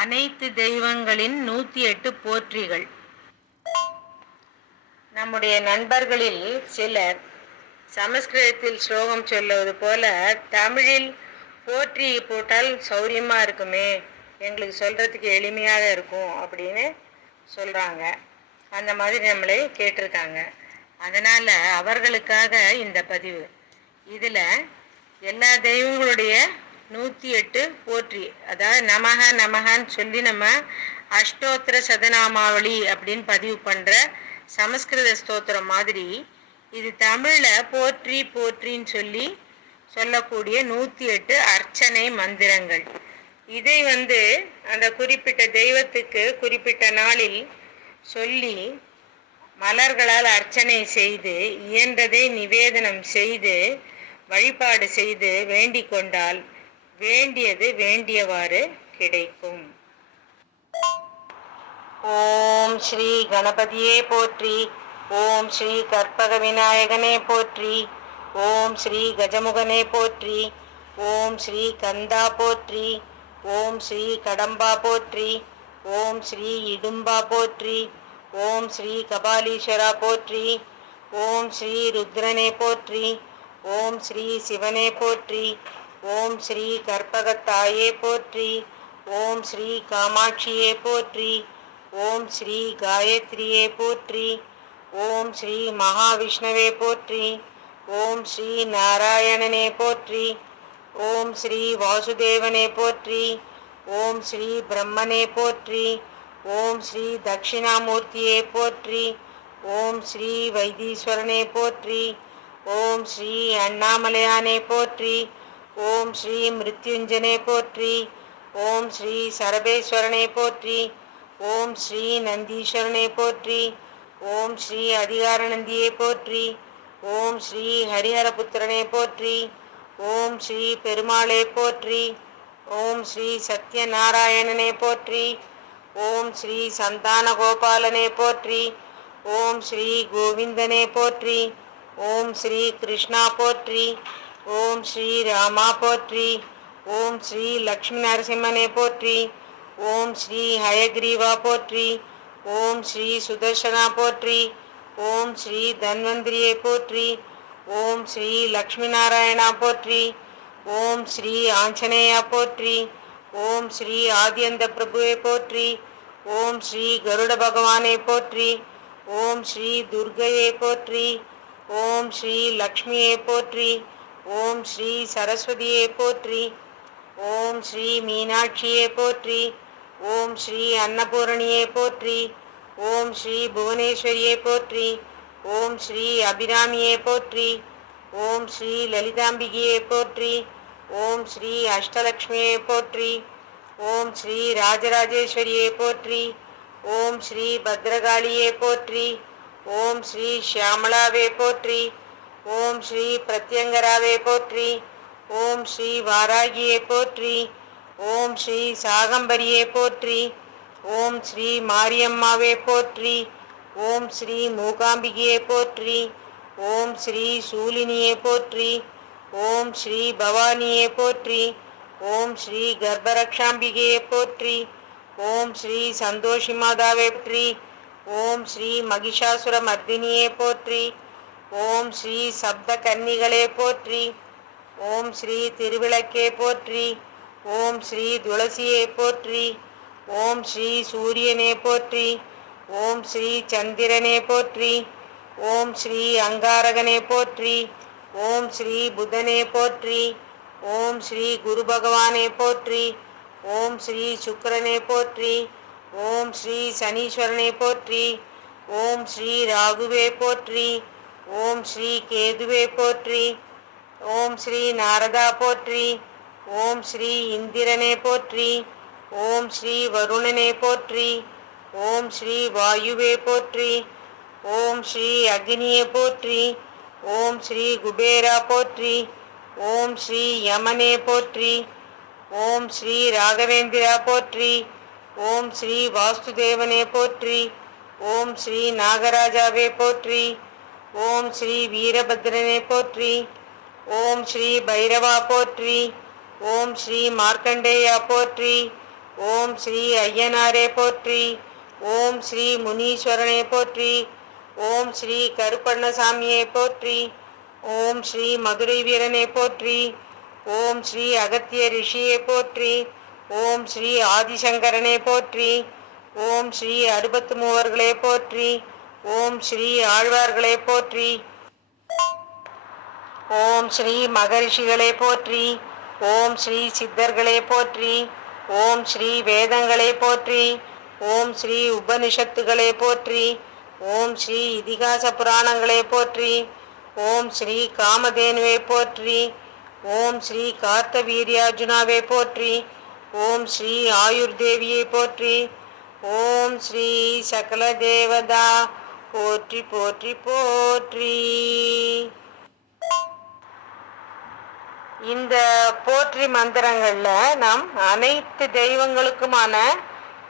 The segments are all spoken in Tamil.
அனைத்து தெய்வங்களின் நூற்றி எட்டு போற்றிகள். நம்முடைய நண்பர்களில் சிலர் சமஸ்கிருதத்தில் ஸ்லோகம் சொல்லுவது போல தமிழில் போற்றி போட்டால் சௌரியமா இருக்குமே எங்களுக்கு சொல்றதுக்கு எளிமையாக இருக்கும் அப்படின்னு சொல்றாங்க. அந்த மாதிரி நம்மளை கேட்டிருக்காங்க. அதனால அவர்களுக்காக இந்த பதிவு. இதுல எல்லா தெய்வங்களுடைய நூற்றி எட்டு போற்றி. அதாவது நமக நமகன்னு சொல்லி நம்ம அஷ்டோத்திர சதநாமாவளி அப்படின்னு பதிவு பண்ணுற சமஸ்கிருத ஸ்தோத்திரம் மாதிரி இது தமிழில் போற்றி போற்றின்னு சொல்லி சொல்லக்கூடிய நூற்றி எட்டு அர்ச்சனை மந்திரங்கள். இதை வந்து அந்த குறிப்பிட்ட தெய்வத்துக்கு குறிப்பிட்ட நாளில் சொல்லி மலர்களால் அர்ச்சனை செய்து இயன்றதை நிவேதனம் செய்து வழிபாடு செய்து வேண்டிக் கொண்டால் வேண்டியது வேண்டியவாறு கிடைக்கும். ஓம் ஸ்ரீ கணபதியே போற்றி ஓம் ஸ்ரீ கற்பக விநாயகனே போற்றி ஓம் ஸ்ரீ கஜமுகனே போற்றி ஓம் ஸ்ரீ கந்தா போற்றி ஓம் ஸ்ரீ கடம்பா போற்றி ஓம் ஸ்ரீ இடும்பா போற்றி ஓம் ஸ்ரீ கபாலீஸ்வரா போற்றி ஓம் ஸ்ரீ ருத்ரனே போற்றி ஓம் ஸ்ரீ சிவனே போற்றி ஓம் ஸ்ரீ கற்பகத்தாயே போற்றி ஓம் ஸ்ரீ காமாட்சியே போற்றி ஓம் ஸ்ரீ காயத்ரியே போற்றி ஓம் ஸ்ரீ மகாவிஷ்ணவே போற்றி ஓம் ஸ்ரீ நாராயணனே போற்றி ஓம் ஸ்ரீ வாசுதேவனே போற்றி ஓம் ஸ்ரீ பிரம்மனே போற்றி ஓம் ஸ்ரீ தட்சிணாமூர்த்தியே போற்றி ஓம் ஸ்ரீ வைத்தீஸ்வரனே போற்றி ஓம் ஸ்ரீ அண்ணாமலையானே போற்றி ஓம் ஸ்ரீ மிருத்யுஞ்சனே போற்றி ஓம் ஸ்ரீ சரபேஸ்வரனை போற்றி ஓம் ஸ்ரீ நந்தீஸ்வரனை போற்றி ஓம் ஸ்ரீ அதிகாரநந்தியை போற்றி ஓம் ஸ்ரீ ஹரிஹரபுத்திரனை போற்றி ஓம் ஸ்ரீ பெருமாளை போற்றி ஓம் ஸ்ரீ சத்யநாராயணனை போற்றி ஓம் ஸ்ரீ சந்தான கோபாலனை போற்றி ஓம் ஸ்ரீ கோவிந்தனை போற்றி ஓம் ஸ்ரீ கிருஷ்ணா போற்றி ஓம் ஸ்ரீ ராமா போற்றி ஓம் ஸ்ரீ லக்ஷ்மி நரசிம்மனே போற்றி ஓம் ஸ்ரீ ஹயக்ரீவா போற்றி ஓம் ஸ்ரீ சுதர்சனா போற்றி ஓம் ஸ்ரீ தன்வந்திரியை போற்றி ஓம் ஸ்ரீ லக்ஷ்மி நாராயணா போற்றி ஓம் ஸ்ரீ ஆஞ்சநேயா போற்றி ஓம் ஸ்ரீ ஆதியந்த பிரபுவை போற்றி ஓம் ஸ்ரீ கருட பகவானை போற்றி ஓம் ஸ்ரீ துர்கையை போற்றி ஓம் ஸ்ரீ லக்ஷ்மியை போற்றி ஓம் ஸ்ரீ சரஸ்வதியே போற்றி ஓம் ஸ்ரீ மீனாட்சியே போற்றி ஓம் ஸ்ரீ அன்னபூரணியே போற்றி ஓம் ஸ்ரீ புவனேஸ்வரியே போற்றி ஓம் ஸ்ரீ அபிராமியே போற்றி ஓம் ஸ்ரீ லலிதாம்பிகையே போற்றி ஓம் ஸ்ரீ அஷ்டலக்ஷ்மியே போற்றி ஓம் ஸ்ரீ ராஜராஜேஸ்வரியே போற்றி ஓம் ஸ்ரீ பத்ரகாளியே போற்றி ஓம் ஸ்ரீ ஷியாமளாவை போற்றி ஓம் ஸ்ரீ பிரத்யங்கராவை போற்றி ஓம் ஸ்ரீ வாராகியை போற்றி ஓம் ஸ்ரீ சாகம்பரியை போற்றி ஓம் ஸ்ரீ மாரியம்மாவை போற்றி ஓம் ஸ்ரீ மூகாம்பிகையை போற்றி ஓம் ஸ்ரீ சூலினியை போற்றி ஓம் ஸ்ரீ பவானியை போற்றி ஓம் ஸ்ரீ கர்ப்பரக்ஷாம்பிகையை போற்றி ஓம் ஸ்ரீ சந்தோஷி மாதாவை போற்றி ஓம் ஸ்ரீ மகிஷாசுர மர்தினியை போற்றி ஓம் ஸ்ரீ சப்த கன்னிகளே போற்றி ஓம் ஸ்ரீ திருவிளக்கே போற்றி ஓம் ஸ்ரீ துளசியே போற்றி ஓம் ஸ்ரீ சூரியனே போற்றி ஓம் ஸ்ரீ சந்திரனே போற்றி ஓம் ஸ்ரீ அங்காரகனே போற்றி ஓம் ஸ்ரீ புதனே போற்றி ஓம் ஸ்ரீ குரு பகவானே போற்றி ஓம் ஸ்ரீ சுக்கரனே போற்றி ஓம் ஸ்ரீ சனீஸ்வரனை போற்றி ஓம் ஸ்ரீ ராகுவே போற்றி ஓம் ஸ்ரீ கேதுவே போற்றி ஓம் ஸ்ரீ நாரதா போற்றி ஓம் ஸ்ரீ இந்திரனே போற்றி ஓம் ஸ்ரீ வருணனே போற்றி ஓம் ஸ்ரீ வாயுவே போற்றி ஓம் ஸ்ரீ அக்னியே போற்றி ஓம் ஸ்ரீ குபேரா போற்றி ஓம் ஸ்ரீ யமனே போற்றி ஓம் ஸ்ரீ ராகவேந்திரா போற்றி ஓம் ஸ்ரீ வாஸ்துதேவனே போற்றி ஓம் ஸ்ரீ நாகராஜாவே போற்றி ஓம் ஸ்ரீ வீரபத்ரனை போற்றி ஓம் ஸ்ரீ பைரவா போற்றி ஓம் ஸ்ரீ மார்க்கண்டேயா போற்றி ஓம் ஸ்ரீ ஐயனாரே போற்றி ஓம் ஸ்ரீ முனீஸ்வரனை போற்றி ஓம் ஸ்ரீ கருப்பண்ணசாமியை போற்றி ஓம் ஸ்ரீ மதுரை வீரனை போற்றி ஓம் ஸ்ரீ அகத்திய ரிஷியை போற்றி ஓம் ஸ்ரீ ஆதிசங்கரனை போற்றி ஓம் ஸ்ரீ அறுபத்து மூவர்களே போற்றி ஓம் ஸ்ரீ ஆழ்வார்களே போற்றி ஓம் ஸ்ரீ மகரிஷிகளே போற்றி ஓம் ஸ்ரீ சித்தர்களே போற்றி ஓம் ஸ்ரீ வேதங்களே போற்றி ஓம் ஸ்ரீ உபனிஷத்துகளே போற்றி ஓம் ஸ்ரீ இதிகாச புராணங்களே போற்றி ஓம் ஸ்ரீ காமதேனுவை போற்றி ஓம் ஸ்ரீ கார்த்தவீரியார்ஜுனாவே போற்றி ஓம் ஸ்ரீ ஆயுர்தேவியை போற்றி ஓம் ஸ்ரீ சகல தேவதா போற்றி போற்றி போற்றி. இந்த போற்றி மந்திரங்கள்ல நாம் அனைத்து தெய்வங்களுக்குமான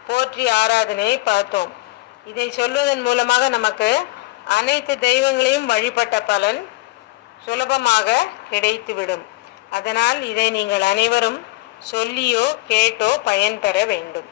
போற்றி ஆராதனையை பார்த்தோம். இதை சொல்வதன் மூலமாக நமக்கு அனைத்து தெய்வங்களையும் வழிபட்ட பலன் சுலபமாக கிடைத்துவிடும். அதனால் இதை நீங்கள் அனைவரும் சொல்லியோ கேட்டோ பயன்பெற வேண்டும்.